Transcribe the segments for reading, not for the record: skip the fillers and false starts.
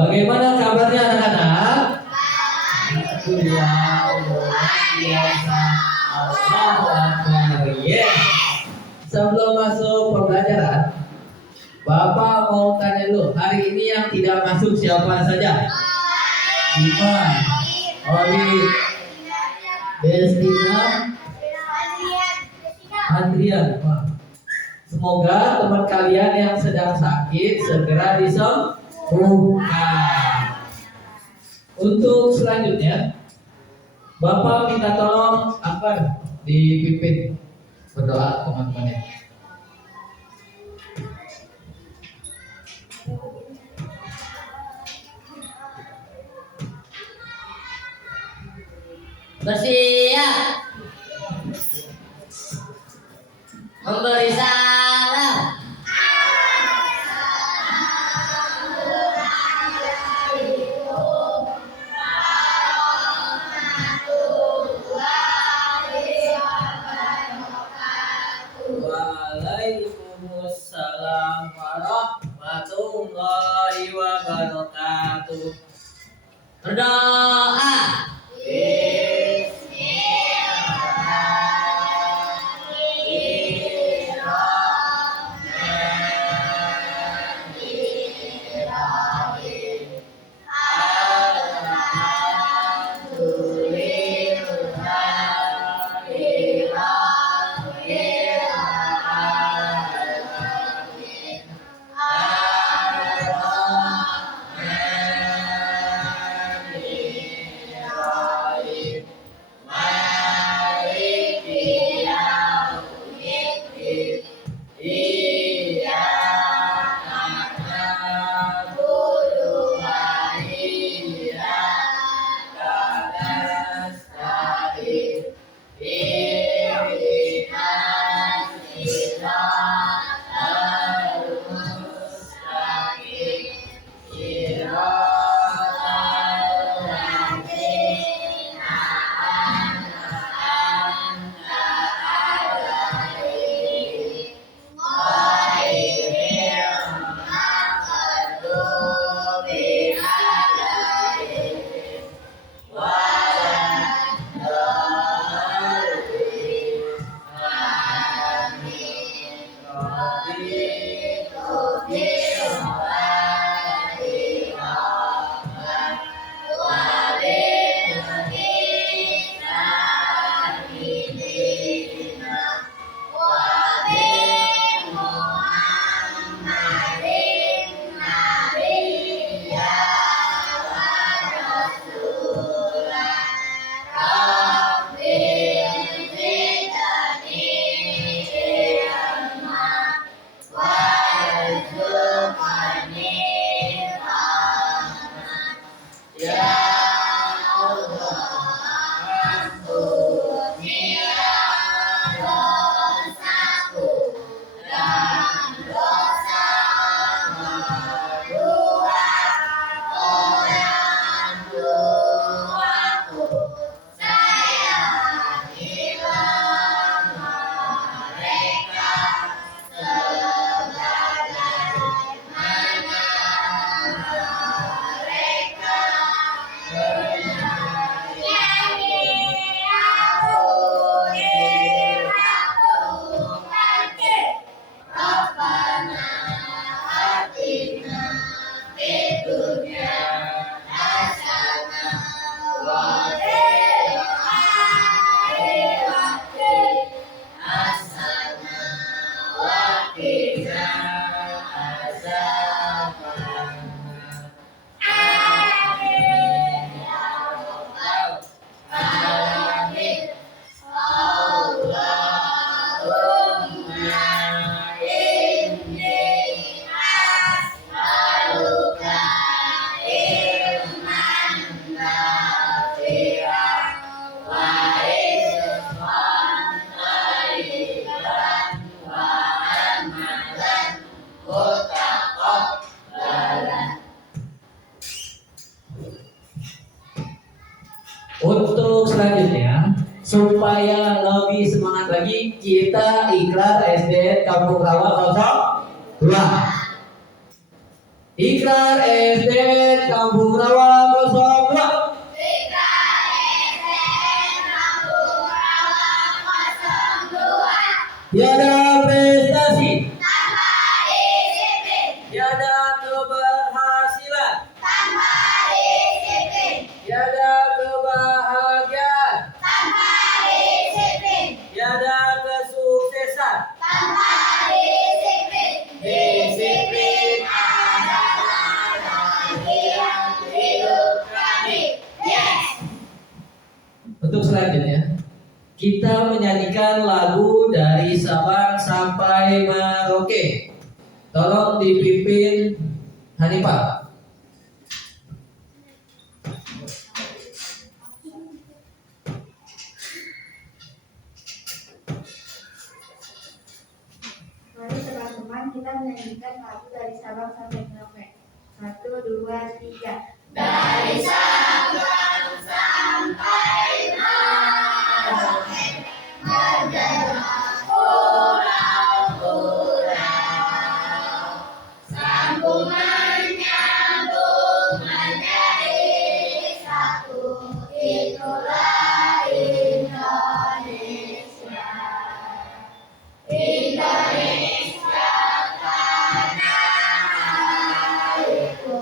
Bagaimana kabarnya anak-anak? Alhamdulillah, luar biasa. Allahu Akbar. Yes. Sebelum masuk pembelajaran, Bapak mau tanya dulu, hari ini yang tidak masuk siapa saja? Iman, Oli, Destina, Adrian. Semoga teman kalian yang sedang sakit segera disembuhkan. Untuk selanjutnya, Bapak minta tolong apa dipimpin berdoa teman-teman ya. Bersiap memberi salam. Waalaikumsalam warahmatullahi wabarakatuh. Berdoa. Untuk selanjutnya, supaya lebih semangat lagi, kita ikrar SD Kampung Rawa 02. Ikrar SD Kampung Rawa 02. Tiada prestasi, tiada keberhasilan, tiada kebahagiaan, tiada kesuksesan. Disiplin adalah bagian hidup kami. Untuk selanjutnya, kita menyanyikan lagu dari Sabang sampai Merauke. Tolong dipimpin Hanifah. Mari teman-teman kita menyanyikan lagu dari Sabang sampai Merauke. 1, 2, 3. Dari Sabang sampai Merauke, menjelang pulau-pulau, sambung menyambung menjadi satu, itulah Indonesia. Indonesia tanah airku,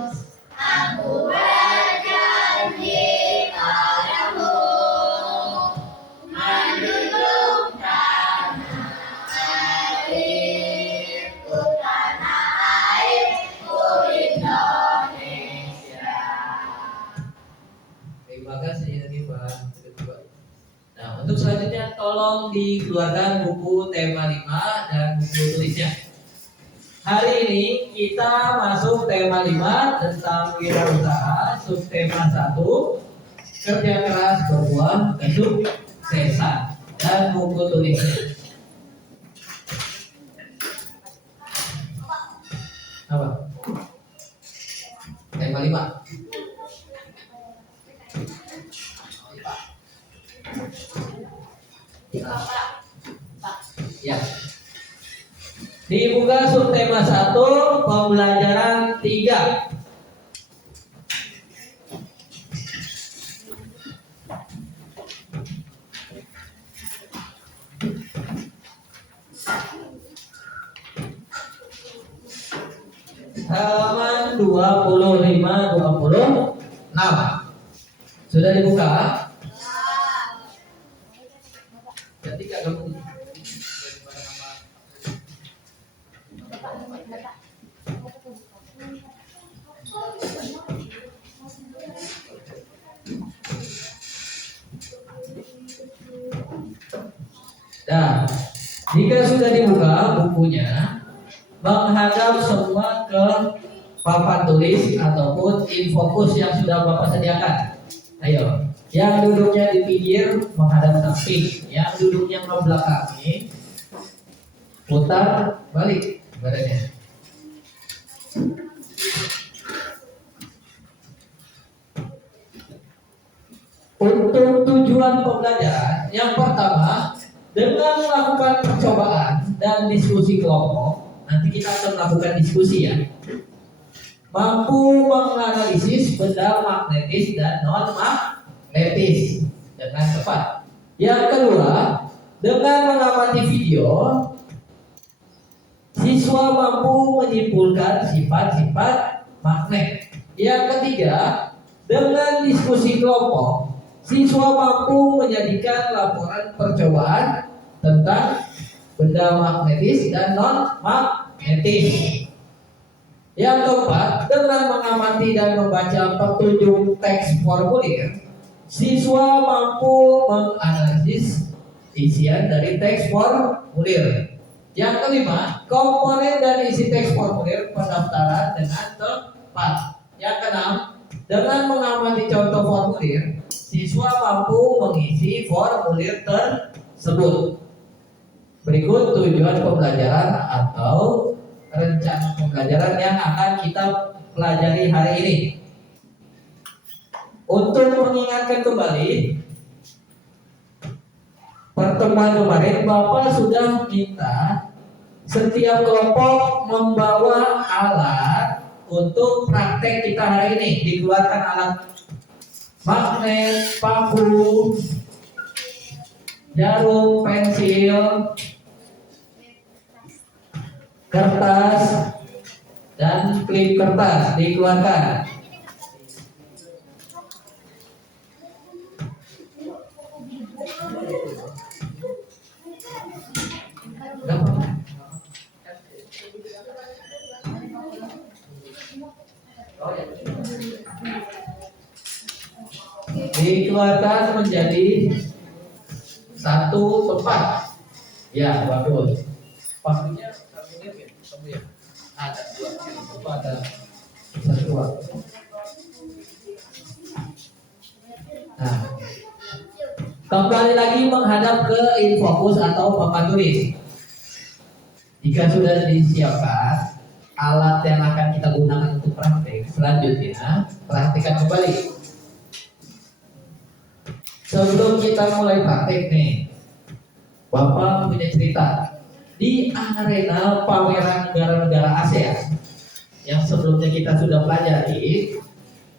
aku berjanji padamu, menjunjung tanah airku, Indonesia. Terima kasih Hanifah. Nah, untuk selanjutnya tolong dikeluarkan buku tema 5 dan buku tulisnya. Hari ini kita masuk tema 5 tentang wirausaha, subtema 1 kerja keras berbuah kesuksesan, dan buku tulisnya. Apa? Tema 5. Ya. Dibuka subtema 1 pembelajaran 3. Halaman 25-26. Sudah dibuka? Ketika kamu Nah, jika sudah dibuka bukunya, menghadap semua ke papan tulis ataupun infokus yang sudah Bapak sediakan. Ayo, yang duduknya di pinggir menghadap samping, yang duduknya membelakangi putar balik badannya. Untuk tujuan pembelajaran, yang pertama, dengan melakukan percobaan dan diskusi kelompok, nanti kita akan melakukan diskusi ya. Mampu menganalisis benda magnetis dan non magnetis dengan tepat. Yang kedua, dengan mengamati video, siswa mampu menyimpulkan sifat-sifat magnet. Yang ketiga, dengan diskusi kelompok, siswa mampu menjadikan laporan percobaan tentang benda magnetis dan non magnetis. Yang keempat, dengan mengamati dan membaca petunjuk teks formulir, siswa mampu menganalisis isian dari teks formulir. Yang kelima, komponen dan isi teks formulir pendaftaran dengan tepat. Yang keenam, dengan mengamati contoh formulir, siswa mampu mengisi formulir tersebut. Berikut tujuan pembelajaran atau rencana pembelajaran yang akan kita pelajari hari ini. Untuk mengingatkan kembali, pertemuan kemarin Bapak sudah minta setiap kelompok membawa alat untuk praktek kita hari ini. Dikeluarkan alat magnet, paku, jarum, pensil, kertas, dan klip kertas dikeluarkan. Dikeluarkan menjadi satu tempat. Ya, bagus. Pakunya ada dua, ada satu. Nah, kembali lagi menghadap ke infokus atau papan tulis. Jika sudah disiapkan alat yang akan kita gunakan untuk praktek, selanjutnya praktekkan kembali. Sebelum kita mulai praktek nih, Bapak punya cerita. Di arena pameran negara-negara ASEAN yang sebelumnya kita sudah pelajari,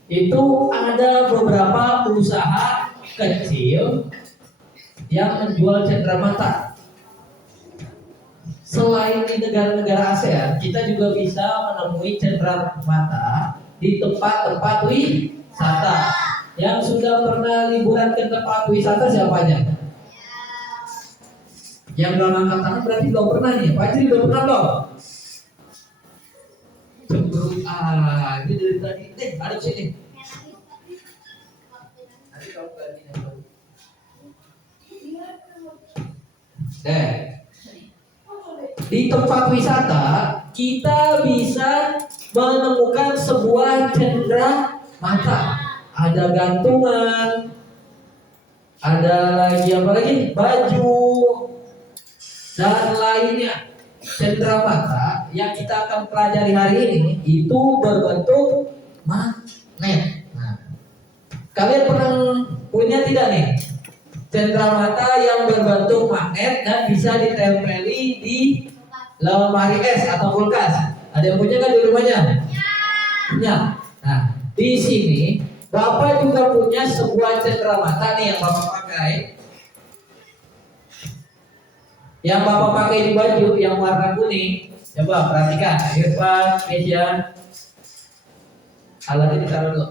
itu ada beberapa usaha kecil yang menjual cenderamata. Selain di negara-negara ASEAN, kita juga bisa menemui cenderamata di tempat-tempat wisata. Yang sudah pernah liburan ke tempat wisata siapa aja? Yang belum angkat tangan berarti belum pernah nih. Pak Jiri belum pernah belum? Cemburu ini dari tadi. Ada sini. Nanti kamu ganti yang baru. Di tempat wisata kita bisa menemukan sebuah cenderamata. Ada gantungan, ada lagi apa lagi? Baju dan lainnya. Cenderamata yang kita akan pelajari hari ini itu berbentuk magnet. Nah, kalian pernah punya tidak nih cenderamata yang berbentuk magnet dan bisa ditempeli di lemari es atau kulkas? Ada yang punya kan di rumahnya? Punya. Nah, di sini Bapak juga punya sebuah cenderamata nih yang Bapak pakai. Yang Bapak pakai di baju yang warna kuning. Coba perhatikan, Irfan, Kesia. Alatnya ditaruh dulu.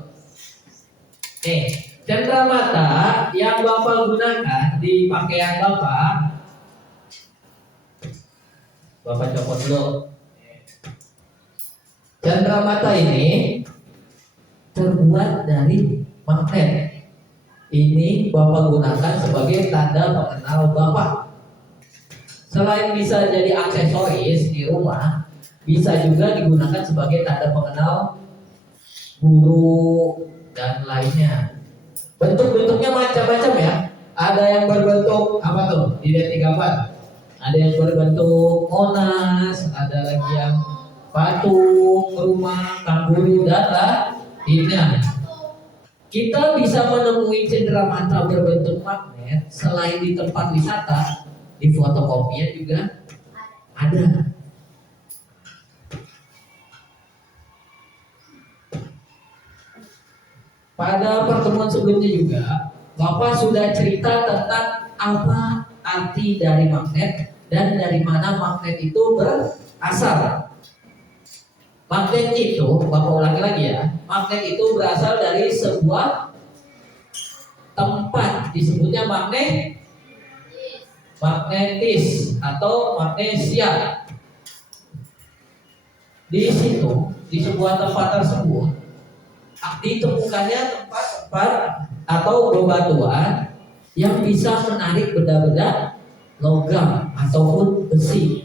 Nih, cenderamata yang Bapak gunakan di pakaian Bapak. Bapak copot dulu. Cenderamata ini terbuat dari magnet. Ini Bapak gunakan sebagai tanda pengenal Bapak. Selain bisa jadi aksesoris di rumah, bisa juga digunakan sebagai tanda pengenal guru dan lainnya. Bentuk-bentuknya macam-macam ya. Ada yang berbentuk apa tuh? Dilihat di gambar. Ada yang berbentuk monas, ada lagi yang patung, rumah, kanguru dan lainnya. Kita bisa menemui cenderamata berbentuk magnet selain di tempat wisata, di fotokopian juga ada. Pada pertemuan sebelumnya juga, Bapak sudah cerita tentang apa arti dari magnet dan dari mana magnet itu berasal. Magnet itu, Bapak ulangi lagi ya, magnet itu berasal dari sebuah tempat, disebutnya magnetis atau magnesia. Di situ, di sebuah tempat tersebut, ditemukannya tempat-tempat atau bebatuan yang bisa menarik benda-benda logam ataupun besi.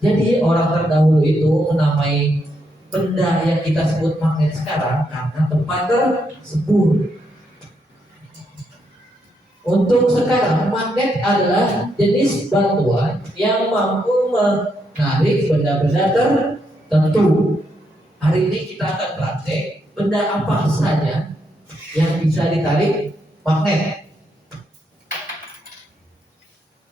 Jadi orang terdahulu itu menamai benda yang kita sebut magnet sekarang karena tempat tersebut. Untuk sekarang, magnet adalah jenis batuan yang mampu menarik benda-benda tertentu. Hari ini kita akan praktek benda apa saja yang bisa ditarik magnet.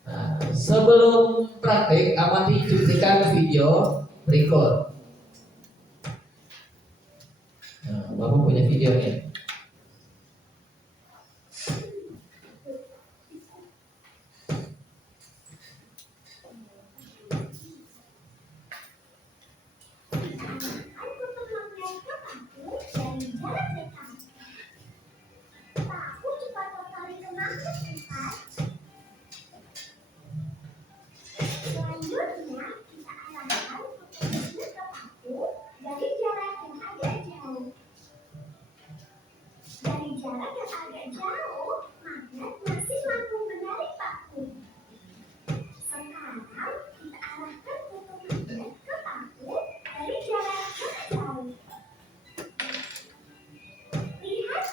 Nah, sebelum praktek, amati cuplikan video berikut. Bapak punya videonya. Paku cepat tertarik ke magnet, bukan? Selanjutnya, kita arahkan magnet ke paku dari jarak yang agak jauh. Dari jarak yang agak jauh, magnet masih mampu menarik paku. Sekarang, kita arahkan magnet ke paku dari jarak yang jauh. Lihat,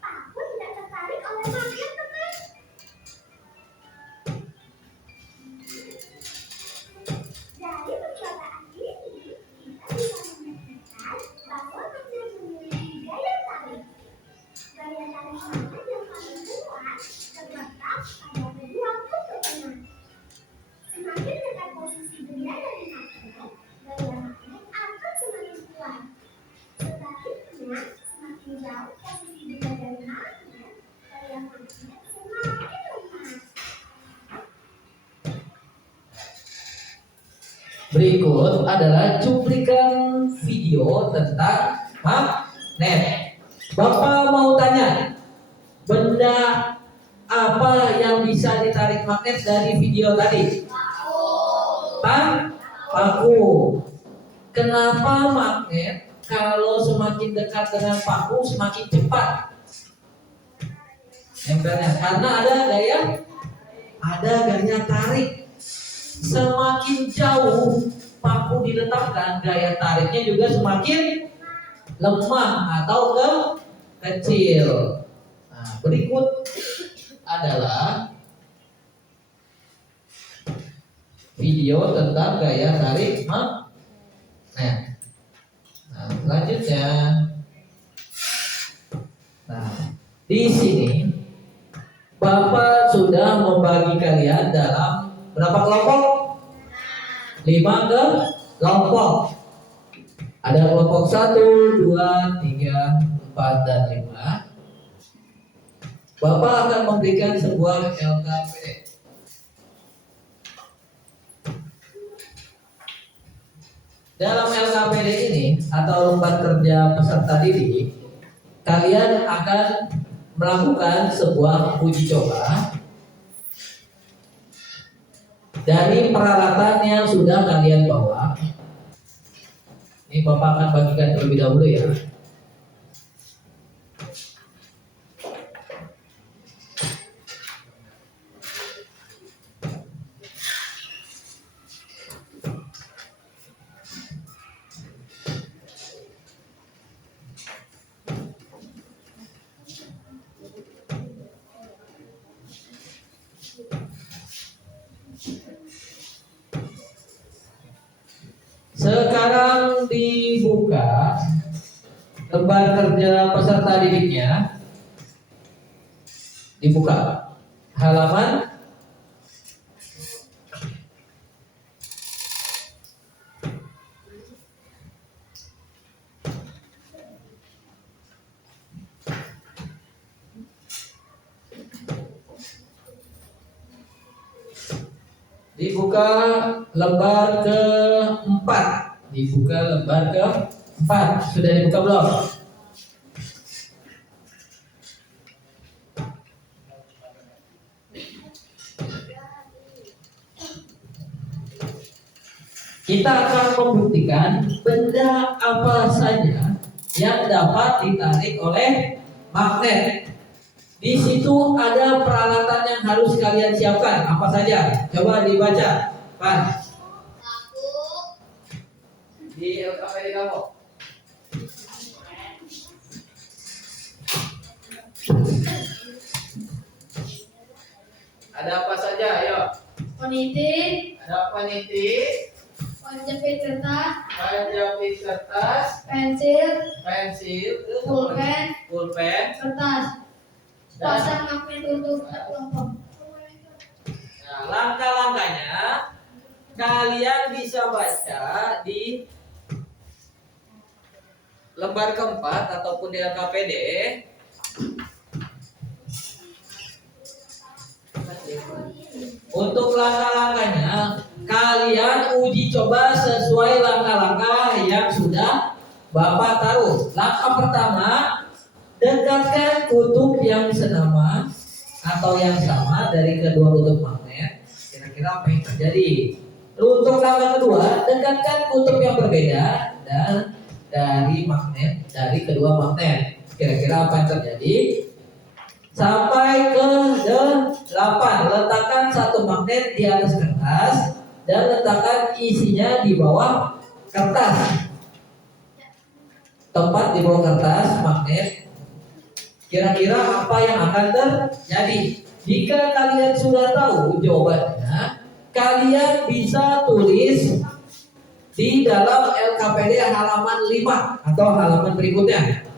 paku tidak tertarik oleh magnet, teman. Dari percobaan ini, kita bisa membuktikan bahwa magnet memiliki daya tarik. Daya tarik magnet yang paling kuat terletak pada kedua kutubnya. Semakin dekat posisi benda dari magnet, daya magnet akan semakin kuat. Sebaliknya, semakin jauh posisi benda dari magnet, daya magnet semakin lemah. Berikut adalah cuplikan video tentang magnet. Bapak mau tanya, benda apa yang bisa ditarik magnet dari video tadi? Paku. Kenapa magnet kalau semakin dekat dengan paku semakin cepat nempelnya? Karena ada gaya tarik. Semakin jauh paku diletakkan, gaya tariknya juga semakin lemah atau kecil. Nah, berikut adalah video tentang gaya tarik magnet. Nah, selanjutnya, di sini Bapak sudah membagi kalian dalam berapa kelompok? 5 kelompok. Ada kelompok 1, 2, 3, 4, dan 5. Bapak akan memberikan sebuah LKPD. Dalam LKPD ini atau lembar kerja peserta didik, kalian akan melakukan sebuah uji coba dari peralatan yang sudah kalian bawa. Ini Bapak akan bagikan terlebih dahulu ya. Sekarang dibuka lembar kerja peserta didiknya. Dibuka halaman dibuka lembar keempat. Dibuka lembar keempat. Sudah dibuka belum? Kita akan membuktikan benda apa saja yang dapat ditarik oleh magnet. Di situ ada peralatan yang harus kalian siapkan. Apa saja? Coba dibaca, Pan. Di LKPD kamu. Ada apa saja? Ayo. Peniti, Ada peniti, penjepit kertas, penjepit kertas, pensil, pensil, pulpen, dan kertas. Pasang magnet untuk kelompok. nah, langkah-langkahnya kalian bisa baca di lembar keempat ataupun di LKPD, untuk langkah-langkahnya kalian uji coba sesuai langkah-langkah yang sudah Bapak taruh. Langkah pertama, dekatkan kutub yang senama atau yang sama dari kedua kutub magnet. Kira-kira apa yang terjadi? Untuk langkah kedua, dekatkan kutub yang berbeda dan dari kedua magnet. Kira-kira apa yang terjadi? Sampai ke 8, letakkan satu magnet di atas kertas dan letakkan isinya di bawah kertas. Tempat di bawah kertas magnet. Kira-kira apa yang akan terjadi? Jika kalian sudah tahu jawabannya, kalian bisa tulis di dalam LKPD halaman 5 atau halaman berikutnya.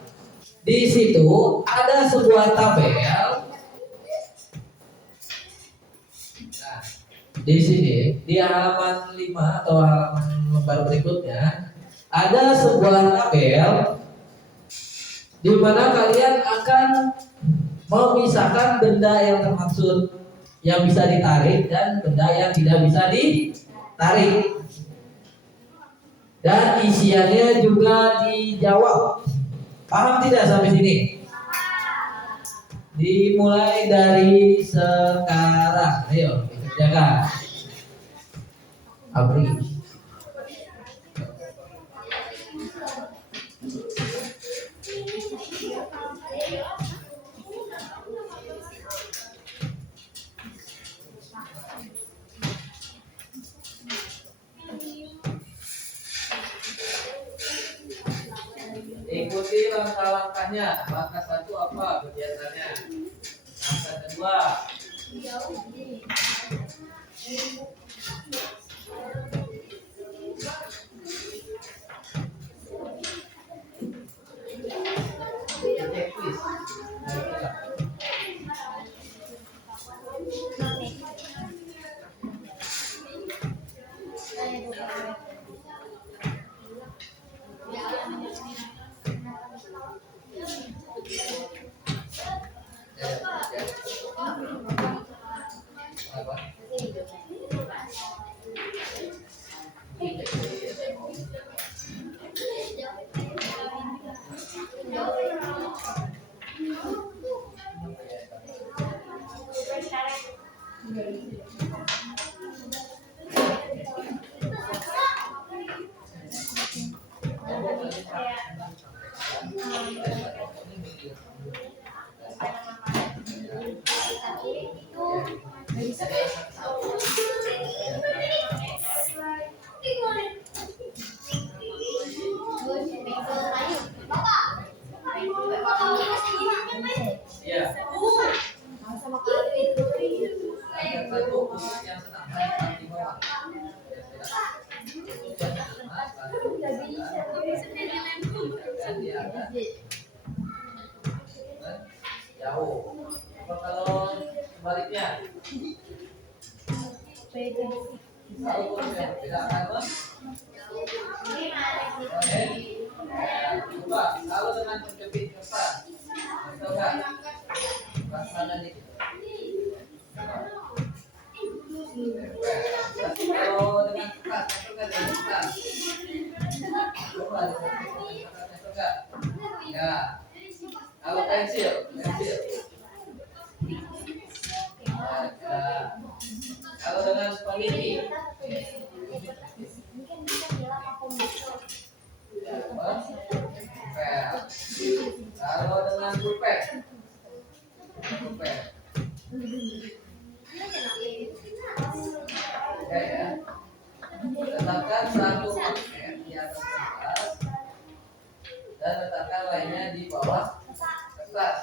Di situ ada sebuah tabel. Nah, di sini di halaman 5 atau halaman lembar berikutnya ada sebuah tabel di mana kalian akan memisahkan benda yang termaksud yang bisa ditarik dan benda yang tidak bisa ditarik. Dan isiannya juga dijawab. Paham tidak sampai sini? Dimulai dari sekarang. Ayo dikerjakan. Abri. Ikuti langkah-langkahnya. Langkah 1 apa kegiatannya? Langkah kedua, checklist. Ya. Jauh. Kalau sebaliknya, kalau tidak akan oke. Coba kalau dengan menjepit kertas, coba laksana dikit. Kalau dengan kertas, coba dengan kertas. Coba coba. Ya. Kalau pensil. Kalau dengan spanduk. Kalau dengan pulpen. Oke ya. Letakkan satu magnet di atas kertas dan letakkan lainnya di bawah kertas.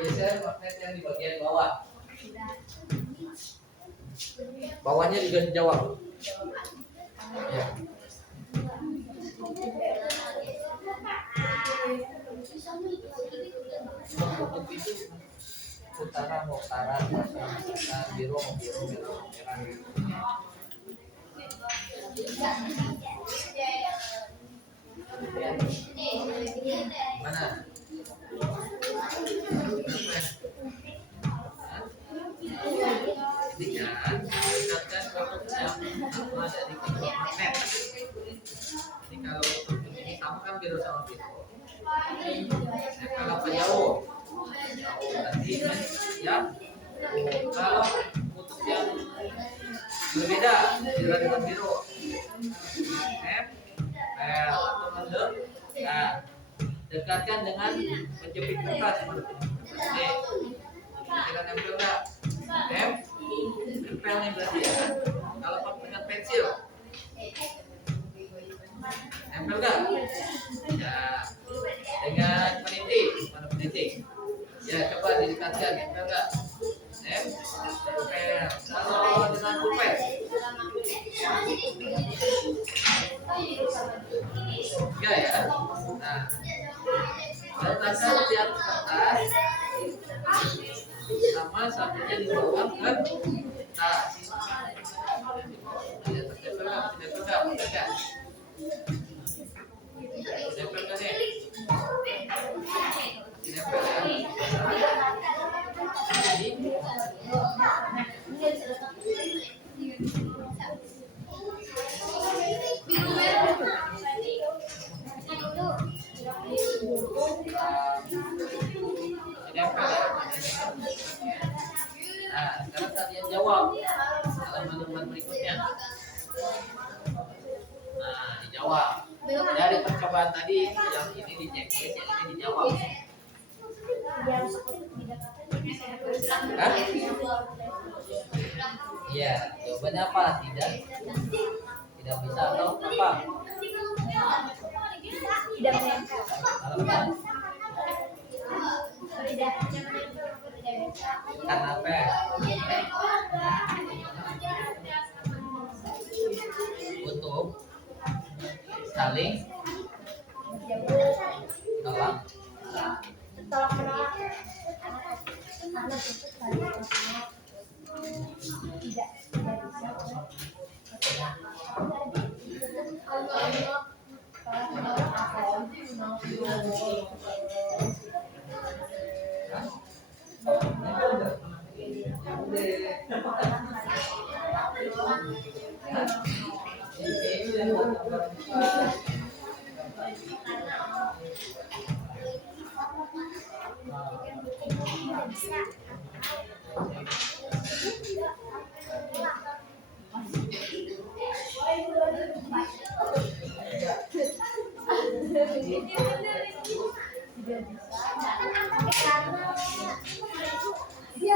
Geser magnet yang di bagian bawah. Bawahnya juga dijawab. Ya. Untuk itu utara mau utara, biru mau biru, merah. Mana? Ini kan dekatkan bentuk yang sama dari kedua magnet. Ini kalau bentuk ini sama kan biru sama biru. Kalau jauh, berarti ya. Kalau kutub yang berbeda, biru dengan biru. Atau mendem. Nah, dekatkan dengan menjepit kertas seperti ini. Kita tempel enggak? Tempel nih berarti ya. Kalau pakai dengan pensil, tempel enggak? Ya. Dengan peniti, mana peniti? Ya, coba didekatkan, tempel enggak? Tempel. Kalau dengan pulpen, enggak ya? Nah, letakkan tiap kertas sama sampulnya di bawah kertas. Tempel enggak? Tempel kan ya? Tempel ya? Nah, sekarang kalian jawab halaman berikutnya. Nah, dijawab. Dari percobaan tadi, yang ini dicek, yang ini dijawab. Hah? Iya, jawabannya apa? Tidak bisa atau apa? Tidak menempel. Halaman. Karena apa? Untuk saling tolak. Tolak menolak. Karena itu saling tidak bisa. Ya.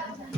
Thank you.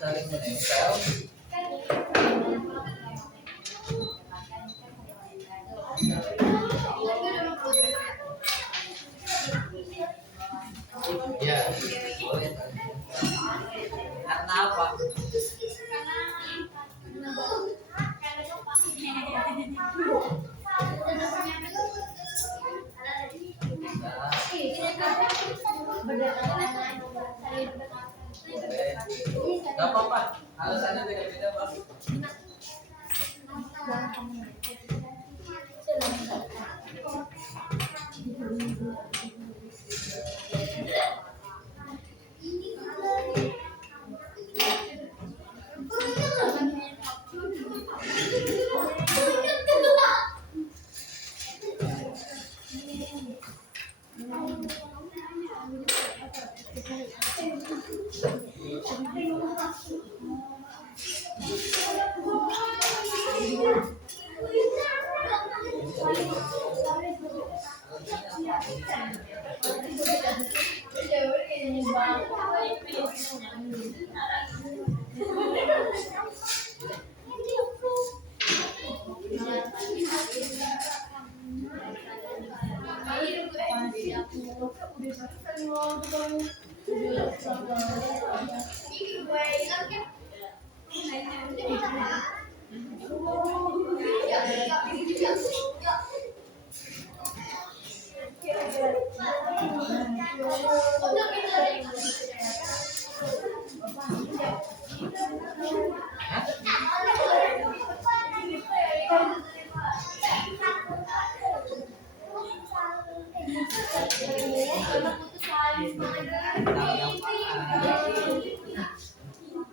Saling menempel. Ya, boleh. Karena apa? Gak apa-apa, alasannya beda-beda Pak.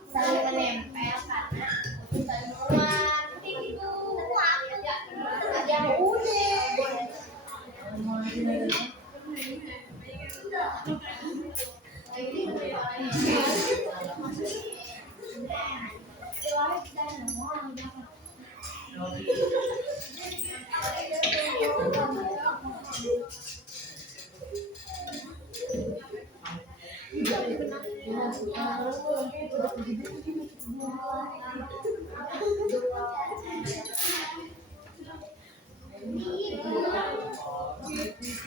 Saling menempel karena saling menguat. Ada yang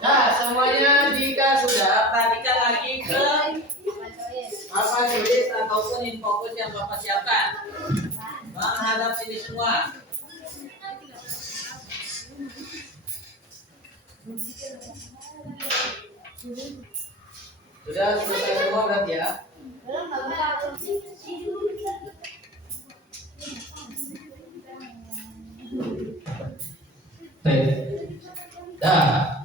Nah, semuanya jika sudah perhatikan lagi ke apa tulis ataupun infokus yang Bapak siapkan. Menghadap sini semua. Sudah selesai semua berarti ya? Baik. Nah,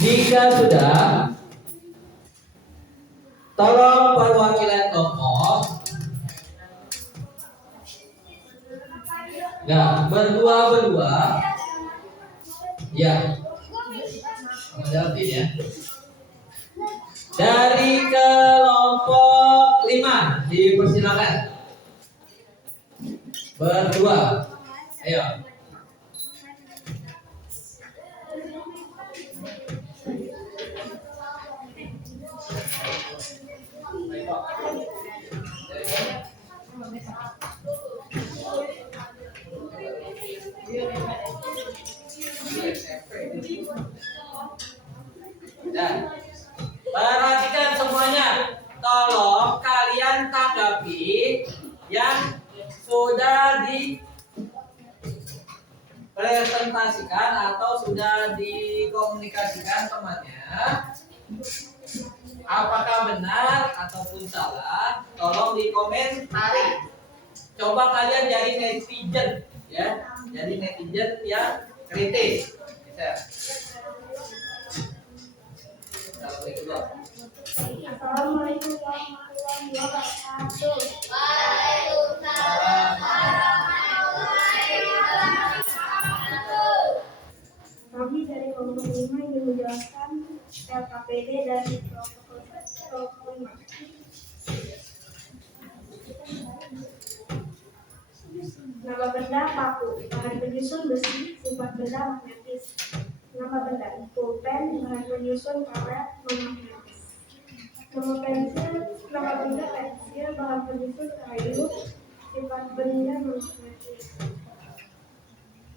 jika sudah, tolong perwakilan kelompok berdua ya, Davin ya, dari kelompok 5 dipersilakan berdua, ayo. Dan Apakah benar ataupun salah? Tolong dikomentari. Coba kalian jadi netizen, ya, jadi netizen yang kritis. Bisa. Assalamualaikum warahmatullahi wabarakatuh. Kami dari kelompok 5 ingin menjelaskan LKPD dari kelompok 5. Nama benda paku, bahan penyusun besi, sifat benda magnetis. Nama benda pulpen, bahan penyusun karet, non-magnetis. Nama benda pensil, bahan penyusun kayu, sifat benda non-magnetis.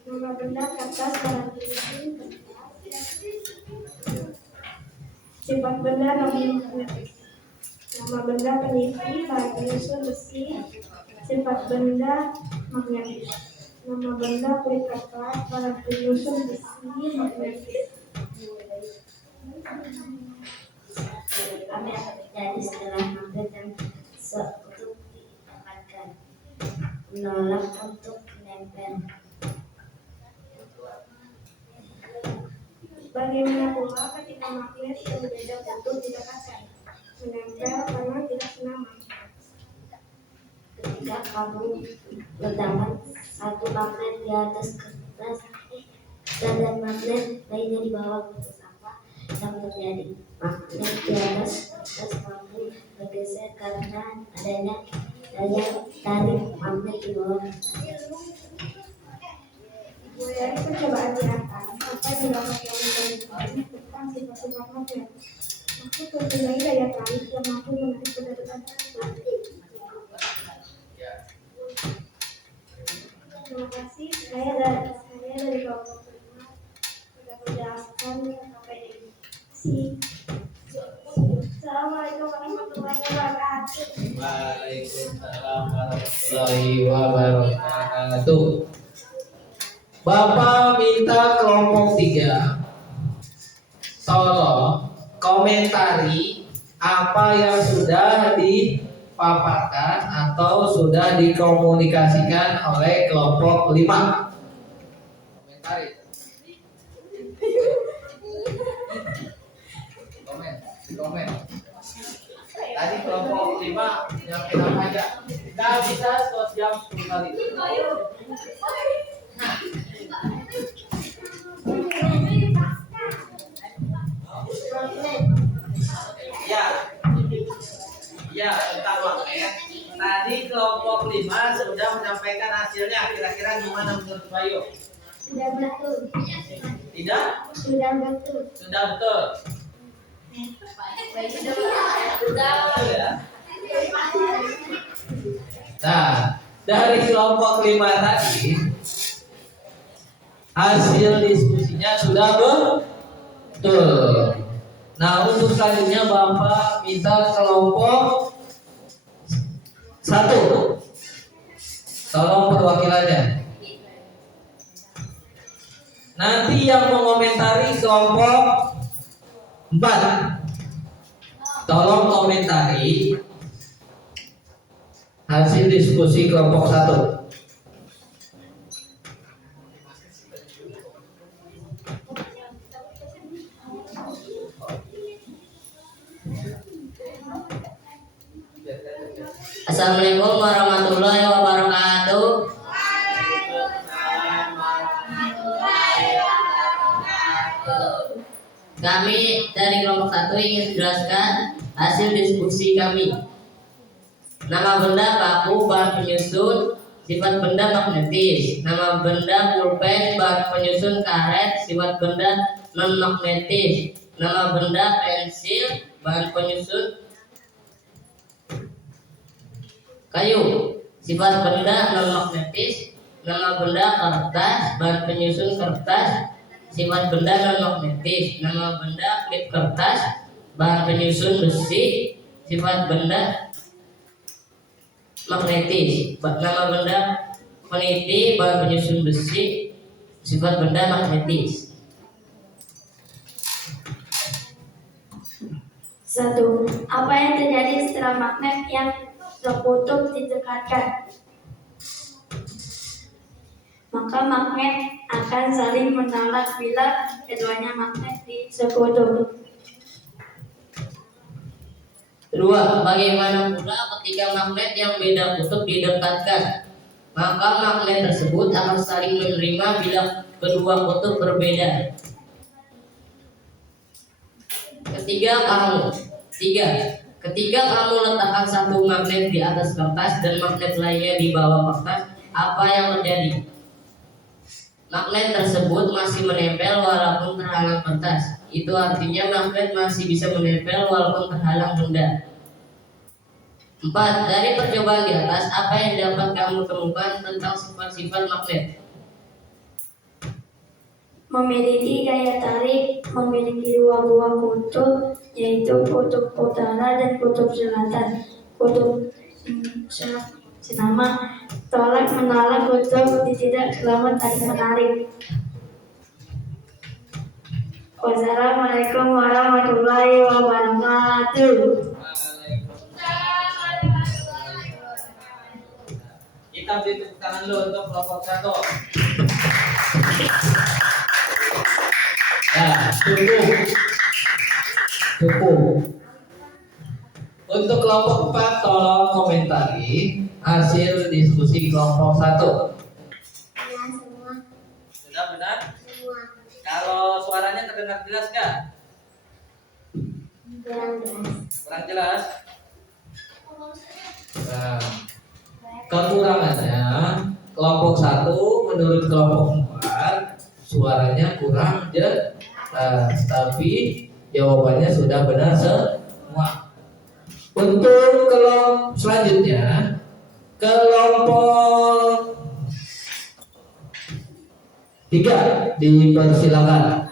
Nama benda kertas, bahan penyusun kertas, sifat benda non-magnetis. Nama benda peniti, bahan penyusun besi, sifat benda magnetis. Nama benda kulit kertas, bahan penyusun besi, magnetis. Kami akan terjadi setelah magnet dan untuk didapatkan, menolak untuk menempel. Bagaimana pula ketika magnet yang berbeda untuk didapatkan, menempel karena tidak senyaman. Ketika kamu mendapat satu magnet di atas kertas dan magnet lainnya di bawah kertas, apa yang terjadi? Magnet di atas kertas mampu bergeser karena adanya daya tarik magnet di bawah kertas. Dari percobaan di atas, apa yang dapat kami tentang sifat-sifat magnet? Maksud mempunyai daya tarik yang mampu menarik benda-benda tersebut. Terima kasih. Saya dari kelompok 5 sudah menjelaskan LKPD. Assalamualaikum warahmatullahi wabarakatuh. Waalaikumsalam warahmatullahi wabarakatuh. Bapak minta kelompok 3 tolong komentari apa yang sudah dipaparkan atau sudah dikomunikasikan oleh kelompok 5. Komentari. Komen. Tadi kelompok 5 yang kita aja. Kita bisa 1 jam 10 kali. Ya, tentang magnet. Tadi kelompok 5 sudah menyampaikan hasilnya. Kira-kira gimana menurut Bayu? Sudah betul. Tidak? Sudah betul. Sudah betul. Betul ya. Nah, dari kelompok 5 tadi hasil diskusinya sudah betul. Nah, untuk selanjutnya Bapak minta kelompok 1. Tolong perwakilannya. Nanti yang mengomentari kelompok 4. Tolong komentari hasil diskusi kelompok 1. Assalamualaikum warahmatullahi wabarakatuh. Kami dari kelompok 1 ingin menjelaskan hasil diskusi kami. Nama benda paku, bahan penyusun, sifat benda magnetis. Nama benda pulpen, bahan penyusun karet, sifat benda non magnetis. Nama benda pensil, bahan penyusun kayu, sifat benda non magnetis. Nama benda kertas, bahan penyusun kertas, sifat benda non magnetis. Nama benda klip kertas, bahan penyusun besi, sifat benda magnetis. Nama benda peniti, bahan penyusun besi, sifat benda magnetis. 1. Apa yang terjadi setelah magnet yang berkutub didekatkan? Maka magnet akan saling menolak bila keduanya magnet di sekutub. 2. Bagaimana pula ketika magnet yang beda kutub didekatkan? Maka magnet tersebut akan saling menerima bila kedua kutub berbeda. 3. Ketika kamu letakkan satu magnet di atas kertas dan magnet lainnya di bawah kertas, apa yang terjadi? Magnet tersebut masih menempel walaupun terhalang kertas. Itu artinya magnet masih bisa menempel walaupun terhalang benda. 4. Dari percobaan di atas, apa yang dapat kamu temukan tentang sifat-sifat magnet? Memiliki gaya tarik, memiliki dua buah kutub, yaitu kutub utara dan kutub selatan. Kutub senama tolak menolak kutub tidak selama tarik menarik. Wassalamualaikum warahmatullahi wabarakatuh. Kita beri tepuk tangan dulu untuk kelompok 1. Ya, cukup. Untuk kelompok 4 tolong komentari hasil diskusi kelompok 1. Ya, semua. Sudah benar? Semua. Kalau suaranya terdengar jelas nggak? Kurang jelas. Kurang jelas? Nah, kekurangannya kelompok 1 menurut kelompok 4 suaranya kurang jelas, tapi jawabannya sudah benar semua. Untuk kelompok selanjutnya, kelompok 3 dipersilakan.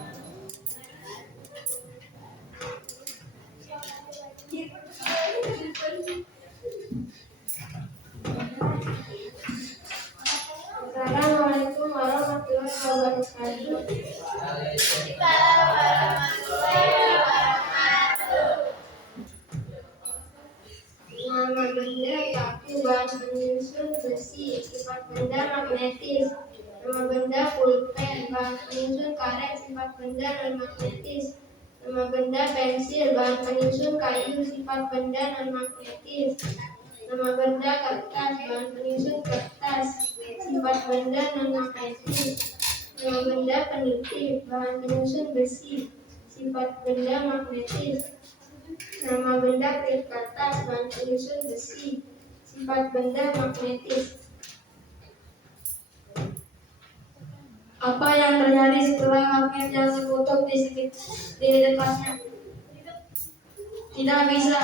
Assalamualaikum warahmatullahi wabarakatuh. Nama benda paku bahan penyusun besi, sifat benda magnetis. Nama benda pulpen, bahan penyusun karet, sifat benda non magnetis. Nama benda pensil, bahan penyusun kayu, sifat benda non magnetis. Nama benda kertas, bahan penyusun kertas, sifat benda non magnetis. Nama benda penitip, bahan penyusun besi, sifat benda magnetis. Nama benda klip kertas, bahan penyusun besi, sifat benda magnetis. Apa yang terjadi setelah magnet yang sekutub di dekatnya? Tidak bisa,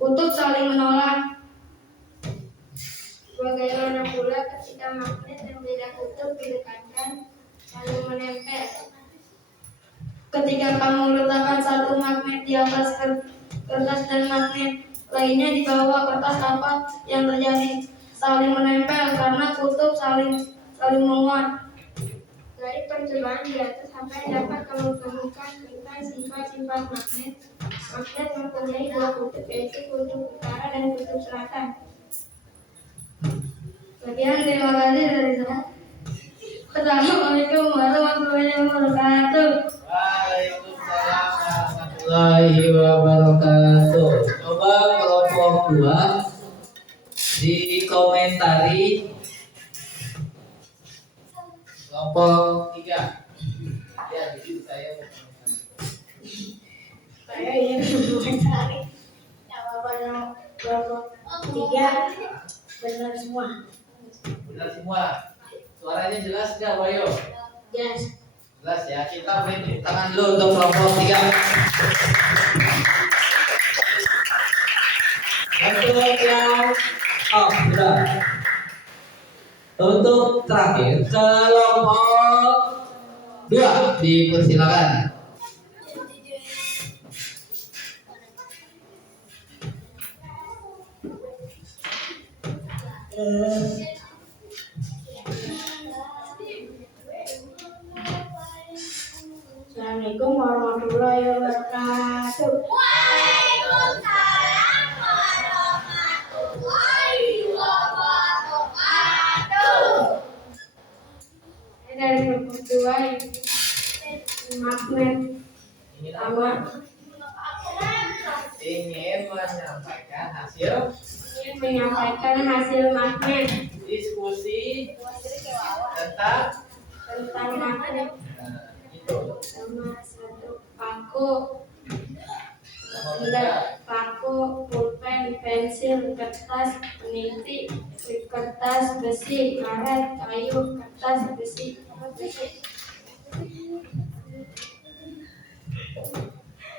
kutub saling menolak. Bagaimana pula ketika magnet yang beda kutub didekatkan saling menempel? Ketika kamu letakkan satu magnet di atas kertas dan magnet lainnya di bawah kertas, apa yang terjadi? Saling menempel karena kutub saling menguat. Dari percobaan di atas, apa yang dapat kamu temukan tentang sifat-sifat magnet? Magnet mempunyai dua kutub, yaitu kutub utara dan kutub selatan. Sekian, terima kasih dari saya. Assalamualaikum warahmatullahi wabarakatuh. Waalaikumsalam warahmatullahi wabarakatuh. Coba kelompok 2 dikomentari kelompok 3. Ya, jadi Saya ingin mengomentari jawaban kelompok 3 benar semua. benar semua. Suaranya jelas nggak, Wayo? Yes. Jelas ya. Kita beri tepuk tangan dulu untuk kelompok 3. Untuk yang sudah. Untuk terakhir kelompok 2 dipersilakan. Assalamualaikum warahmatullahi wabarakatuh. ingin menyampaikan hasil Ingin menyampaikan hasil magnet diskusi tentang magnet itu. sama satu paku, pulpen, pensil, kertas, peniti, kertas, besi, karet, kayu, kertas, besi.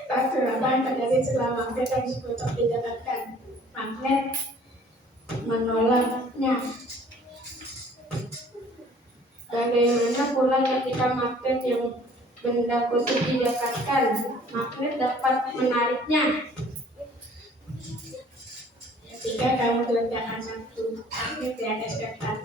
Apa yang terjadi setelah magnet yang dikucuk didekatkan? Magnet menolaknya. Bagaimana pula ketika magnet yang benda kutub didekatkan? Magnet dapat menariknya. Ketika kamu meletakkan satu magnet di atas kertas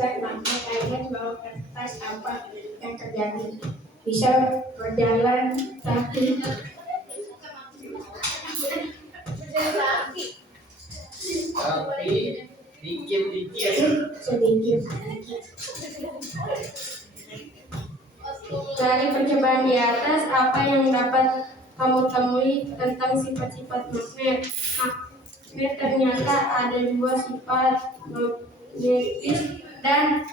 dan magnet lainnya di bawah kertas, apa yang terjadi? Bisa berjalan kaki. Tapi dikit-dikit. Sedikit. Dari percobaan di atas, apa yang dapat kamu temui tentang sifat-sifat magnet? Magnet ternyata ada dua sifat, magnetis dan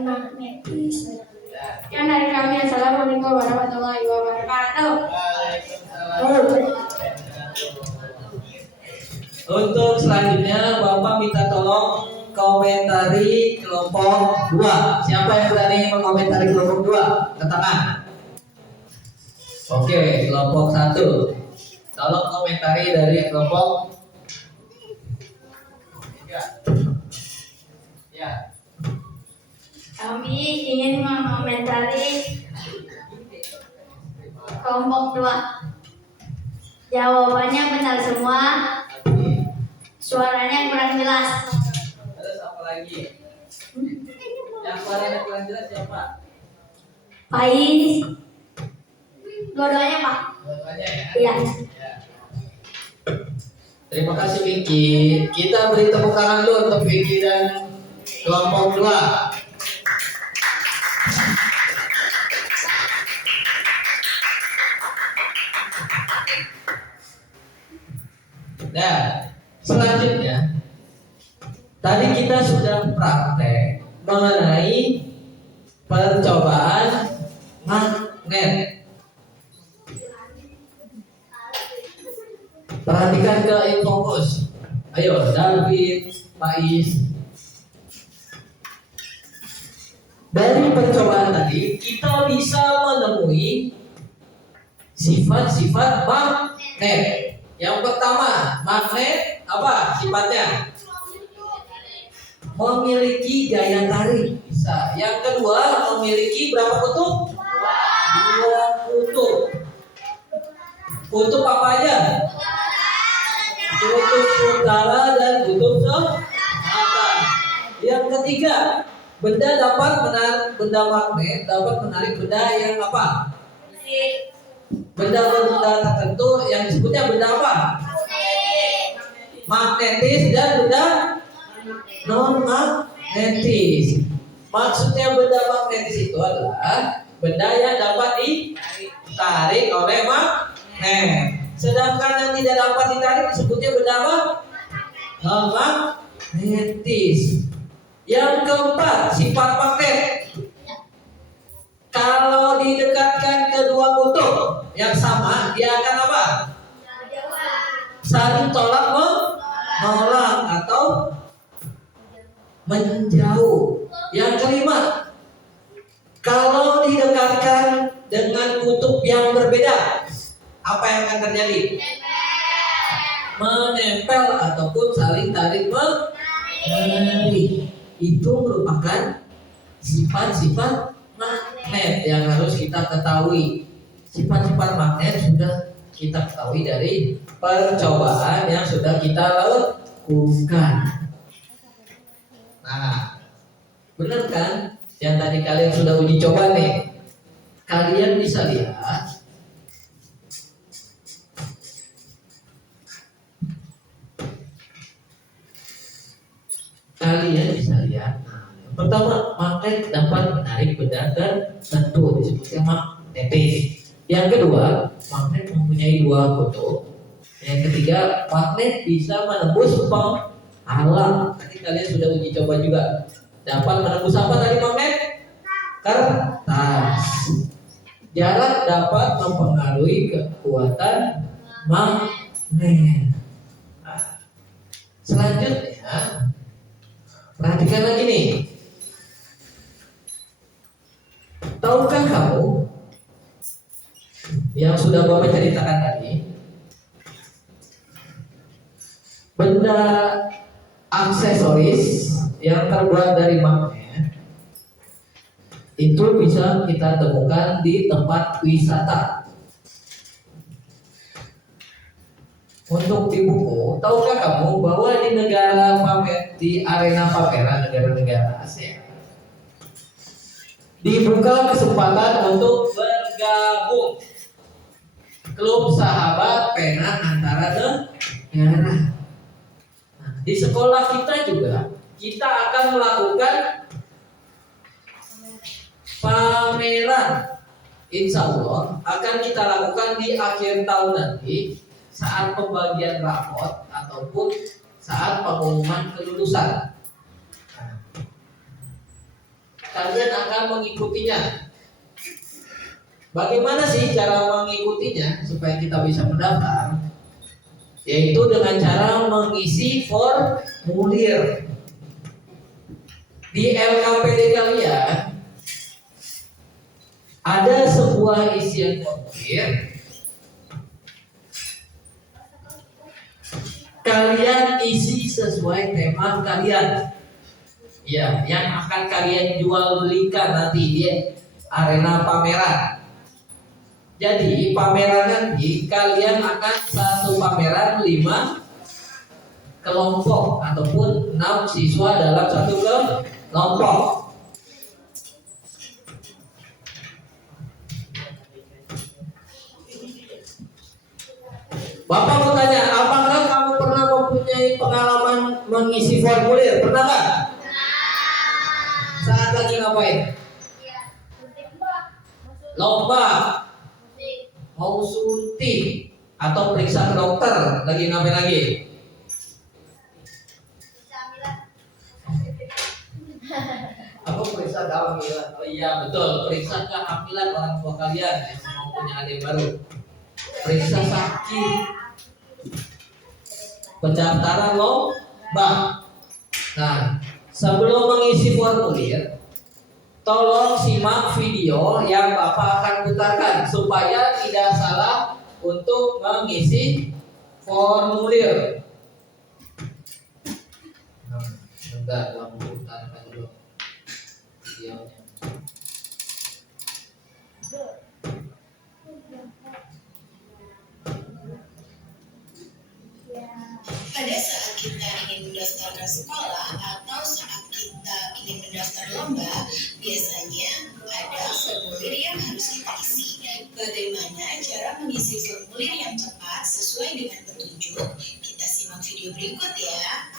magnetis. Sekian dari kami. Assalamualaikum warahmatullahi wabarakatuh. Untuk selanjutnya Bapak minta tolong komentari kelompok 2. Siapa yang berani mengomentari kelompok 2? Ke tangan. Oke, kelompok 1. Tolong komentari dari kelompok 3. Ya. Kami ingin mengomentari kelompok 2. Jawabannya benar semua. Suaranya kurang jelas. Terus apa lagi? Yang suaranya kurang jelas siapa? Faiz. Dua-duanya Pak. Dua-duanya ya. Iya. Ya. Terima kasih Vicky. Kita beri tepuk tangan dulu untuk Vicky dan kelompok 2. Nah, selanjutnya tadi kita sudah praktek mengenai percobaan magnet. Perhatikan ke infokus. Ayo, David, Faiz. Dari percobaan tadi kita bisa menemui sifat-sifat magnet. Yang pertama, magnet apa sifatnya? Memiliki daya tarik, bisa. Yang kedua, memiliki berapa kutub? 2 kutub. Kutub apa aja? Kutub utara dan kutub selatan. Yang ketiga, benda magnet dapat menarik benda yang apa? Benda-benda tertentu yang disebutnya benda apa? Magnetis dan benda non magnetis. Maksudnya benda magnetis itu adalah benda yang dapat ditarik oleh magnet. Sedangkan yang tidak dapat ditarik disebutnya benda apa? Non magnetis. Yang keempat, sifat magnet. Kalau didekatkan kedua kutub yang sama, dia akan apa? Saling tolak menolak atau menjauh. Yang kelima, kalau didekatkan dengan kutub yang berbeda, apa yang akan terjadi? Menempel ataupun saling tarik menarik. Itu merupakan sifat-sifat magnet yang harus kita ketahui. Sifat-sifat magnet sudah kita ketahui dari percobaan yang sudah kita lakukan. Nah, benar kan? Yang tadi kalian sudah uji coba nih. Kalian bisa lihat pertama, magnet dapat menarik benda tertentu disebutnya magnet. magnetis. Yang kedua, magnet mempunyai dua kutub. Yang ketiga, magnet bisa menembus penghalang. Tadi kalian sudah uji coba juga. Dapat menembus apa tadi magnet? Kertas. Jarak dapat mempengaruhi kekuatan magnet. Nah, selanjutnya, perhatikan lagi nih. Tahukah kamu yang sudah Bapak ceritakan tadi, benda aksesoris yang terbuat dari magnet itu bisa kita temukan di tempat wisata. Untuk di buku, tahukah kamu bahwa di negara di arena pameran negara-negara ASEAN dibuka kesempatan untuk bergabung klub sahabat pena antara negara. Nah, di sekolah kita juga kita akan melakukan pameran. Insya Allah akan kita lakukan di akhir tahun nanti saat pembagian rapot ataupun saat pengumuman kelulusan. Nah, kalian akan mengikutinya. Bagaimana sih cara mengikutinya supaya kita bisa mendaftar? Yaitu dengan cara mengisi formulir. Di LKPD kalian ada sebuah isian formulir. Kalian isi sesuai tema kalian. Ya, yang akan kalian jual belikan nanti di arena pameran. Jadi pameran nanti kalian akan satu pameran 5 kelompok ataupun 6 siswa dalam satu kelompok. Bapak mau tanya, apakah kamu pernah mempunyai pengalaman mengisi formulir? Pernah nggak? Saat lagi ngapain? Lomba, mau suntik atau periksa ke dokter, lagi ngapain lagi? Apa periksa kehamilan? Oh iya betul, periksa kehamilan orang tua kalian yang mau punya adik baru. Periksa sakit, pendaftaran lomba. Nah, sebelum mengisi formulir, tolong simak video yang Bapak akan putarkan supaya tidak salah untuk mengisi formulir. Nah, bentar, Bapak putarkan dulu videonya. Pada saat kita ingin mendaftarkan sekolah atau saat kita ingin mendaftar lomba, biasanya ada formulir yang harus kita isi. Bagaimana cara mengisi formulir yang tepat sesuai dengan petunjuk? Kita simak video berikut ya.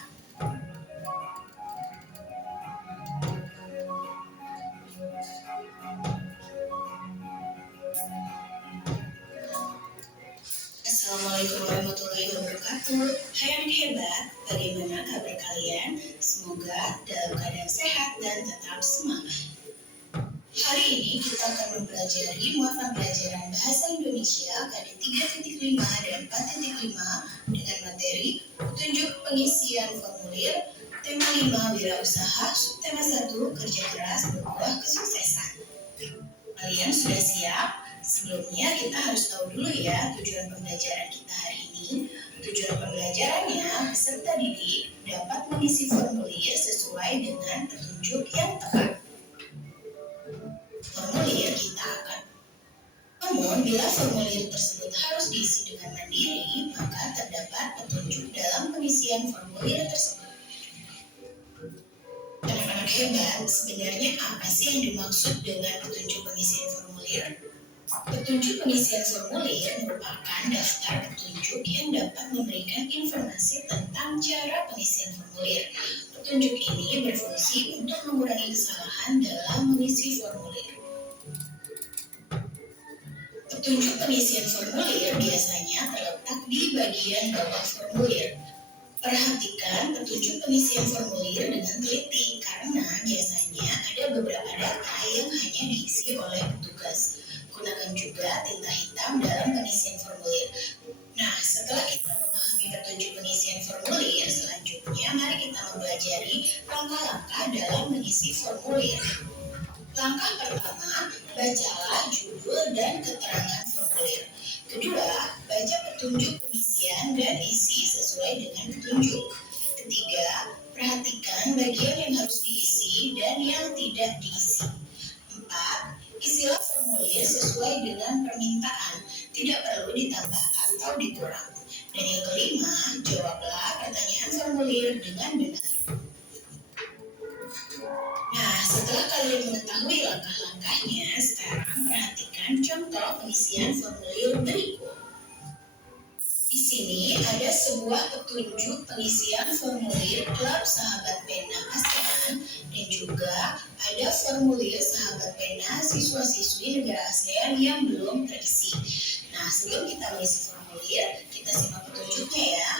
Assalamualaikum warahmatullahi wabarakatuh. Hai anak hebat, bagaimana kabar kalian? Semoga dalam keadaan sehat dan tetap semangat. Hari ini kita akan mempelajari muatan pelajaran Bahasa Indonesia KD 3.5 dan 4.5 dengan materi petunjuk pengisian formulir, tema 5 wirausaha, subtema 1 kerja keras berbuah kesuksesan. Kalian sudah siap? Sebelumnya kita harus tahu dulu ya tujuan pembelajaran kita hari ini. Tujuan pembelajarannya peserta didik dapat mengisi formulir sesuai dengan petunjuk yang tepat. Formulir kita akan. Namun bila formulir tersebut harus diisi dengan mandiri, maka terdapat petunjuk dalam pengisian formulir tersebut. Anak-anak hebat, sebenarnya apa sih yang dimaksud dengan petunjuk pengisian formulir? Petunjuk pengisian formulir merupakan daftar petunjuk yang dapat memberikan informasi tentang cara pengisian formulir. Petunjuk ini berfungsi untuk mengurangi kesalahan dalam mengisi formulir. Petunjuk pengisian formulir biasanya terletak di bagian bawah formulir. Perhatikan petunjuk pengisian formulir dengan teliti karena biasanya ada beberapa data yang hanya diisi oleh petugas. Gunakan juga tinta hitam dalam pengisian formulir. Nah, setelah kita memahami petunjuk pengisian formulir, selanjutnya mari kita mempelajari langkah-langkah dalam mengisi formulir. Langkah pertama, bacalah judul dan keterangan formulir. Kedua, baca petunjuk pengisian dan isi sesuai dengan petunjuk. Ketiga, perhatikan bagian yang harus diisi dan yang tidak diisi. 4. Isilah formulir sesuai dengan permintaan, tidak perlu ditambah atau dikurang. Dan yang kelima, jawablah pertanyaan formulir dengan benar. Nah, setelah kalian mengetahui langkah-langkahnya, sekarang perhatikan contoh pengisian formulir berikut. Di sini ada sebuah petunjuk pengisian formulir klub sahabat pena ASEAN dan juga ada formulir sahabat pena siswa-siswi negara ASEAN yang belum terisi. Nah, sebelum kita mengisi formulir, kita simak petunjuknya ya.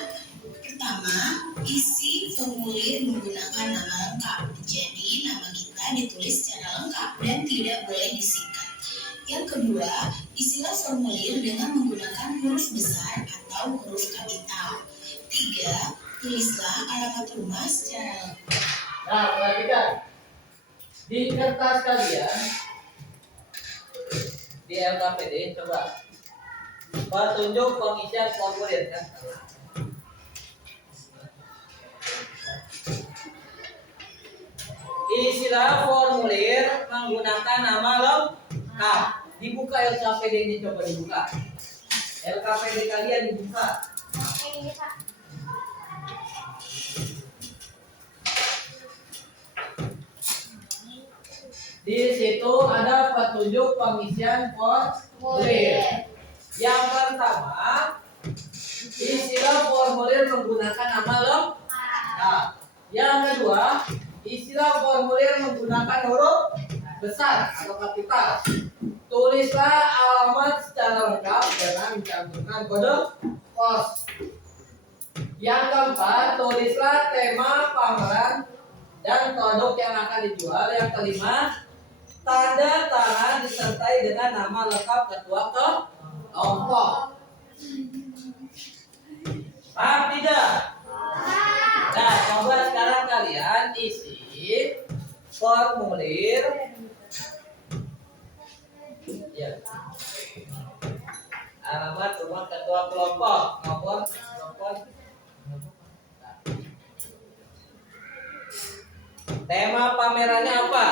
Pertama, isi formulir menggunakan nama lengkap. Jadi, nama kita ditulis secara lengkap dan tidak boleh disingkat. Yang kedua, isilah formulir dengan menggunakan huruf besar atau huruf kapital. 3. Tulislah alamat rumah secara lengkap. Nah, perhatikan. Di kertas kalian, di LKPD, coba petunjuk pengisian formulir kan. Isilah formulir menggunakan nama lengkap. Dibuka LKPD ini, coba dibuka. LKPD kalian dibuka. Di situ ada petunjuk pengisian formulir. Yang pertama, isilah formulir menggunakan nama lengkap. Yang kedua, isilah formulir menggunakan huruf besar atau kapital. Tulislah alamat secara lengkap dengan mencantumkan kode pos. Yang keempat, tulislah tema pameran dan produk yang akan dijual. Yang kelima, tanda tangan disertai dengan nama lengkap ketua kelompok. Paham tidak? Nah, coba sekarang kalian isi formulir. Ya. Alamat rumah ketua kelompok, nomor telepon. Tema pamerannya apa?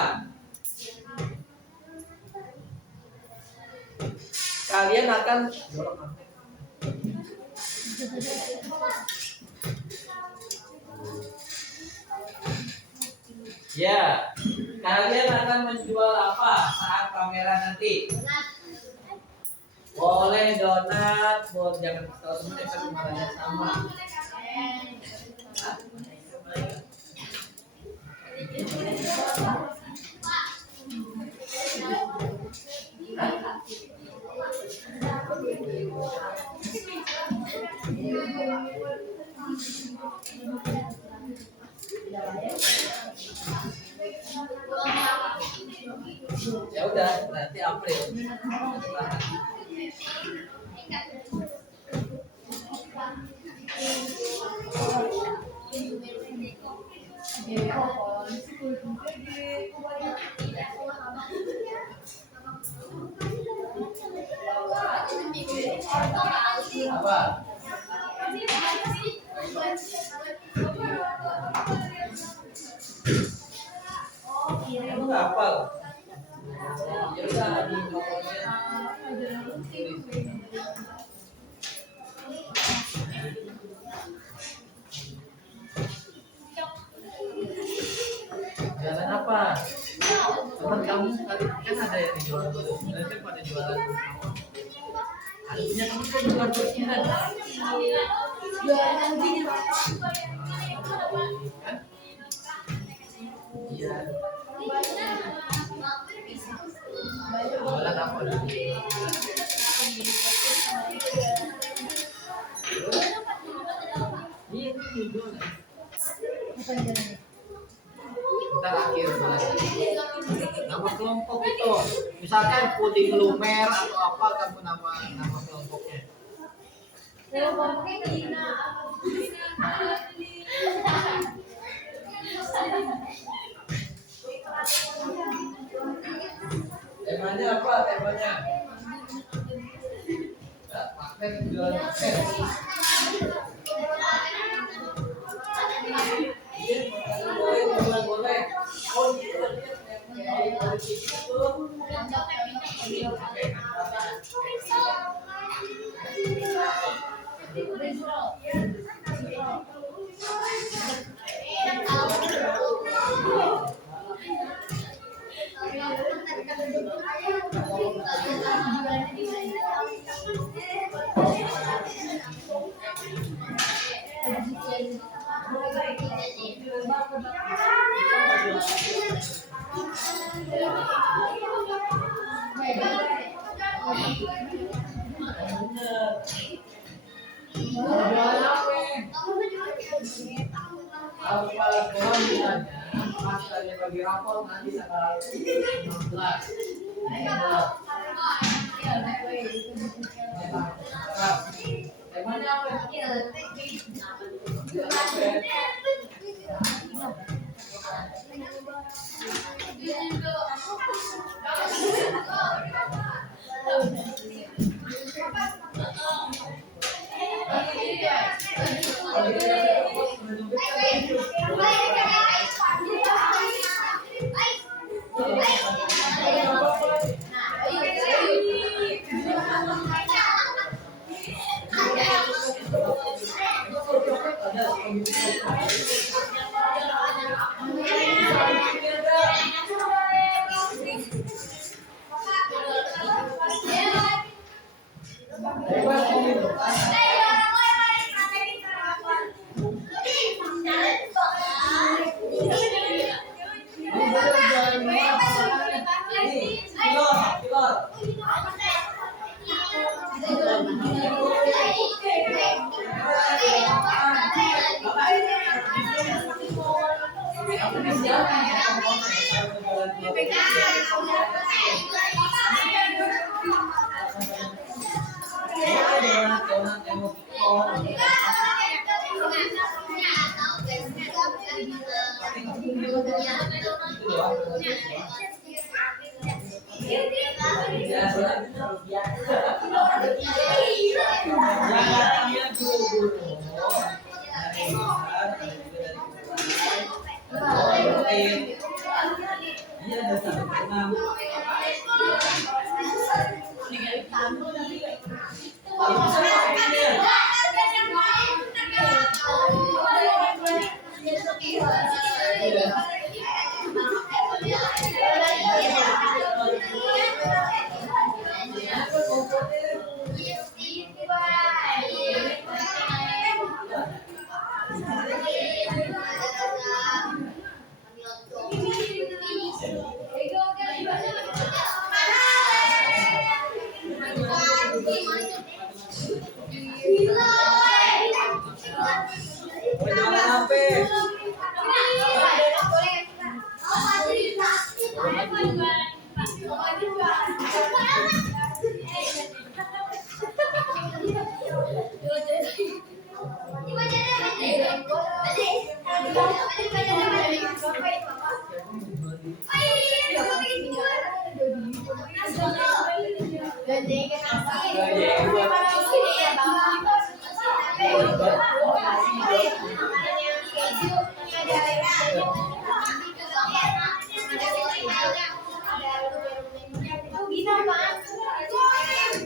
Kalian akan ya, kalian akan menjual apa saat pameran nanti? Boleh donat, boleh jangan tahu teman ya, tapi makannya sama. Ya udah, nanti April. Apa? Kamu nggak hafal? Ya udah di nomornya. Jalan apa? Teman kamu tadi kan ada yang dijual terus, nanti pada jualan. Artinya kamu kan jualan terus kan? Jualan nanti di Kan? Iya. Jualan apa? puding lumer atau apa kamu nama kelompoknya? Temanya apa? Temanya? Nah, magnet jualan magnet. Iya, boleh. Oh, gitu yang politik itu. Kalau kepala sekolah misalnya, pas kalian bagi rapor nanti tanggal 16. Temanya apa?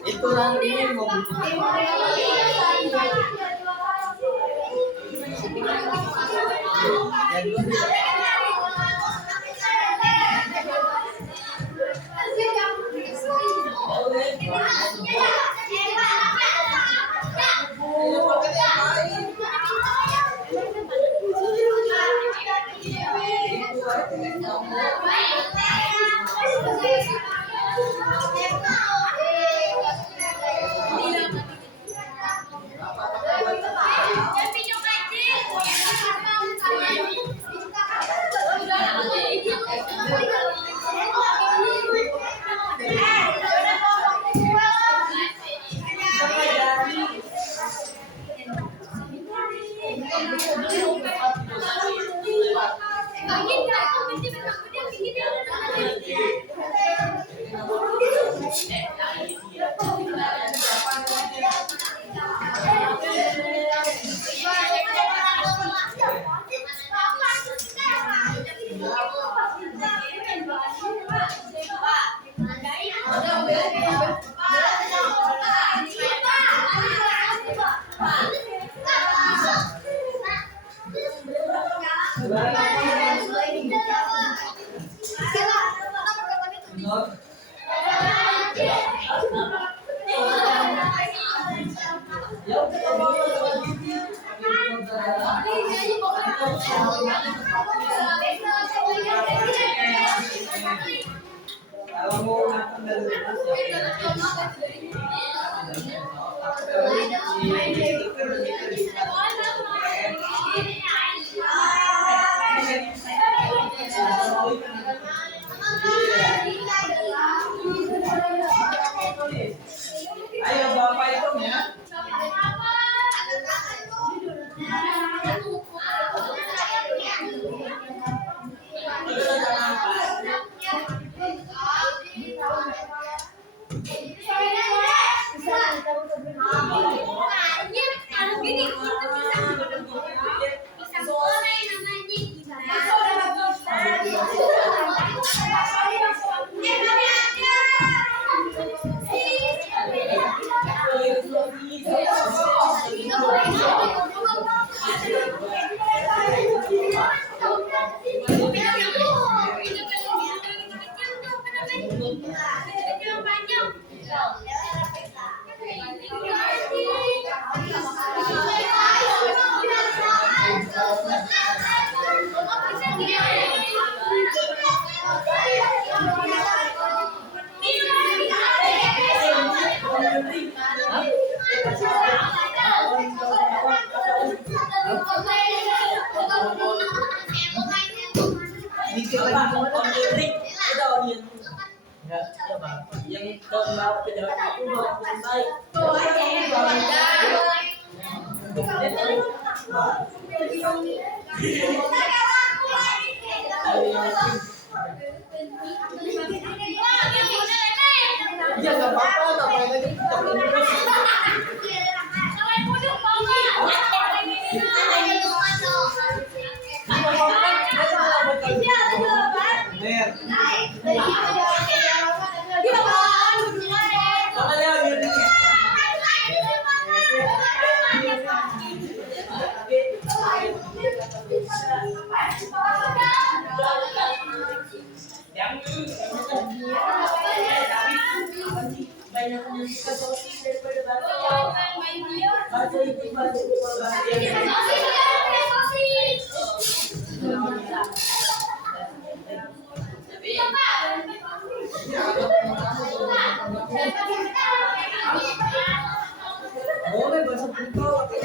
Itu ini mau Kalau mau makan dari rumah ayo bapak hitung ya. Yang keempat penjelasan itu selesai. Ya nggak apa-apa, ngapain lagi kita terus. Banyak menyukai sosis daripada baca itu boleh bahasa Punto atau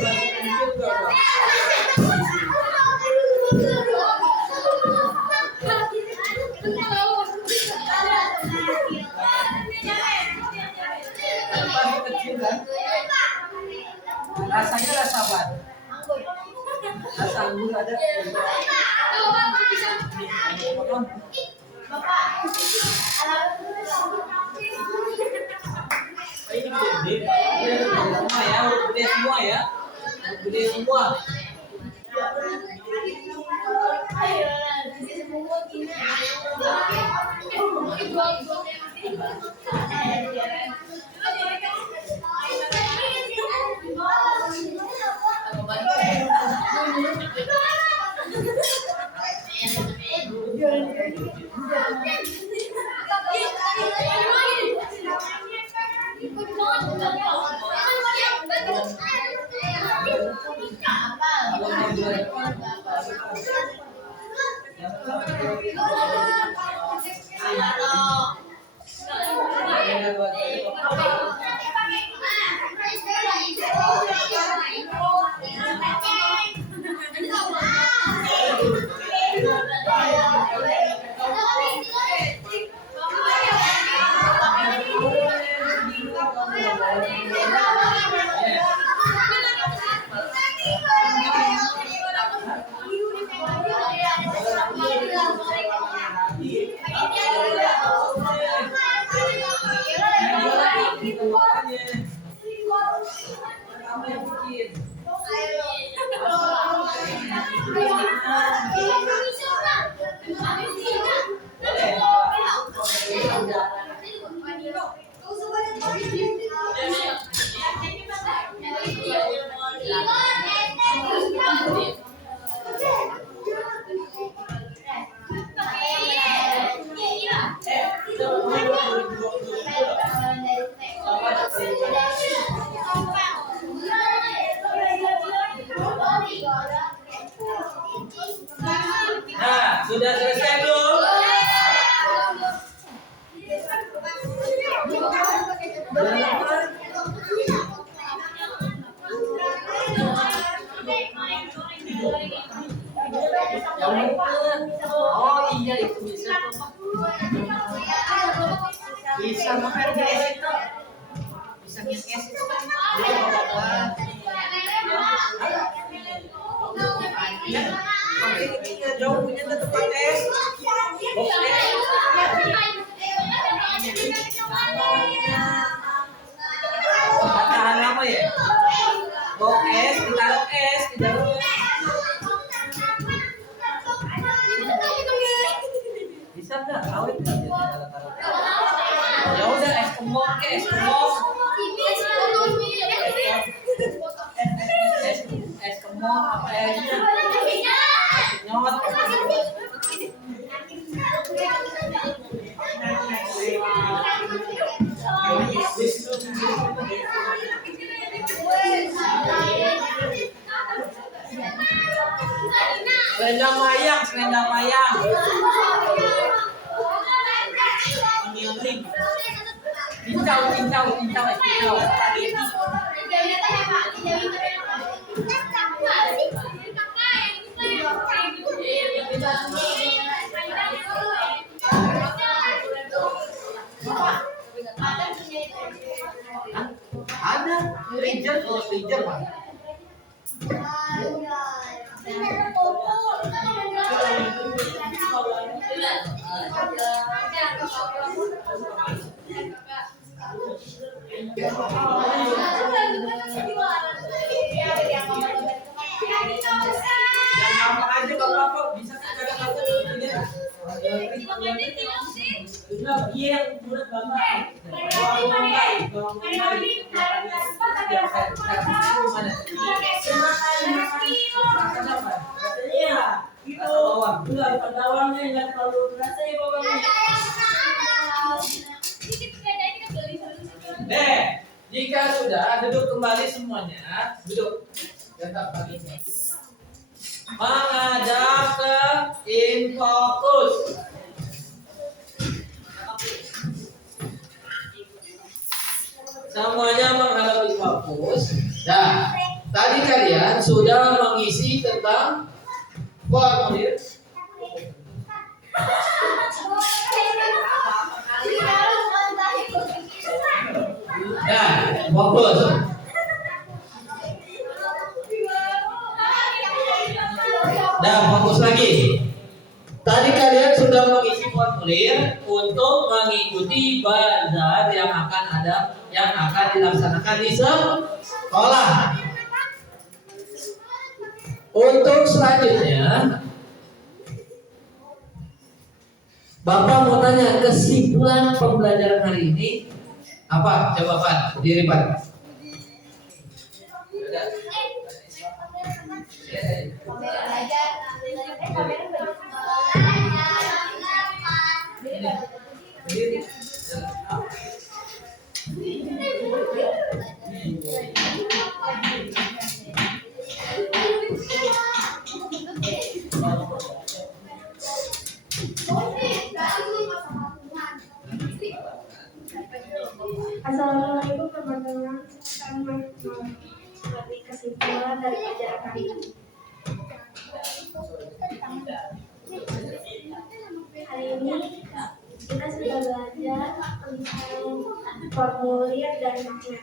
bahasa kecil kan? Rasanya rasa apa? Rasa anggur ada. Ini gede semua ya, gede semua ya, gede semua. pisang yang es itu kan jauh punya tempat es. Tahan lama ya? Bok es, ditaruh es di dalamnya. Bisa nggak? Awet nggak? Ya udah es kemong ke es kemong. Es kemong apa esnya? Nyot. Selendang mayang, selendang mayang. Onion cincau, cincau, cincau, cincau. Ada, freezer, freezer Pak. Yang gampang aja gak apa-apa, bisa kan kata-kata ini. Iya yang bulat bapak. Jika sudah duduk kembali semuanya, duduk. Tetap lagi. Menghadap ke in fokus. Semuanya menghadap in fokus. Nah, tadi kalian sudah mengisi tentang formulir. Nah, fokus. Nah, fokus lagi. Tadi kalian sudah mengisi formulir untuk mengikuti bazar yang akan dilaksanakan di sekolah. Untuk selanjutnya, Bapak mau tanya kesimpulan pembelajaran hari ini apa? Coba Pak, berdiri Pak. Assalamualaikum teman-teman. Kami memberi kesimpulan dari pelajaran kali ini. Hari ini kita sudah belajar tentang formulir dan magnet.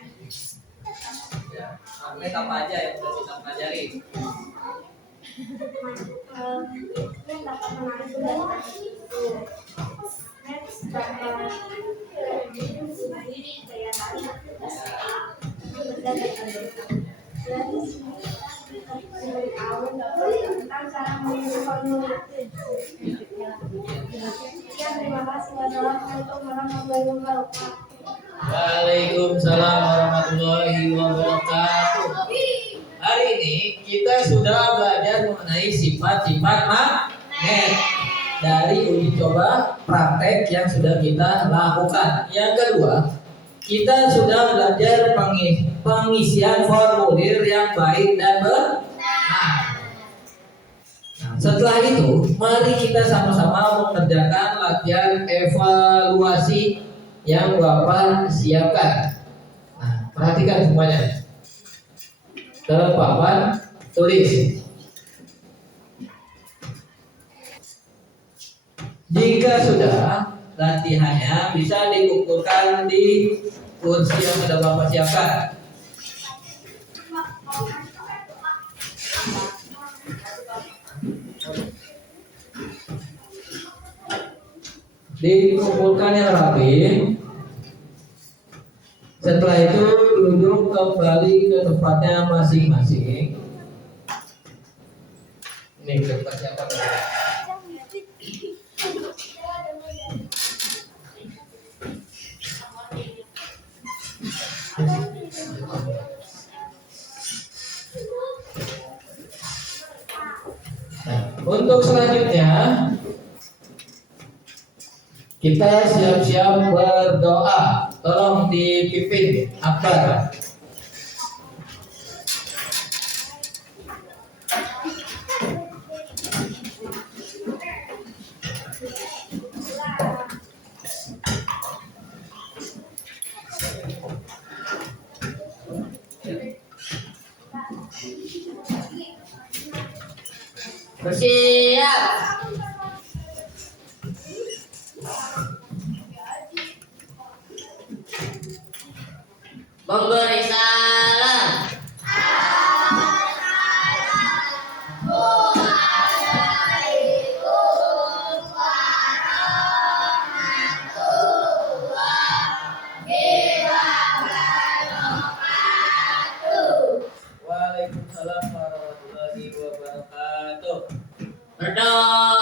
Magnet apa aja yang sudah kita pelajari? Magnet dapat menarik udara. Magnet dapat daya tarik. Dan tahu tentang cara menulis formulir. Ya, terima kasih. Wassalamualaikum warahmatullahi wabarakatuh. Waalaikumsalam warahmatullahi wabarakatuh. Hari ini kita sudah belajar mengenai sifat-sifat magnet dari uji coba praktek yang sudah kita lakukan. Yang kedua, kita sudah belajar pengisian formulir yang baik dan benar. Nah, setelah itu, mari kita sama-sama mengerjakan latihan evaluasi yang Bapak siapkan. Nah, perhatikan semuanya. Ke papan tulis. Jika sudah, latihannya bisa dikumpulkan di kursi yang sudah Bapak siapkan. Dikumpulkan yang rapi. Setelah itu duduk kembali ke tempatnya masing-masing. Ini tempat siapa? Nah, untuk selanjutnya kita siap-siap berdoa. Tolong dipimpin Akbar. Bersiap. Memberi salam. Waalaikumsalam warahmatullahi wabarakatuh. Berdoa.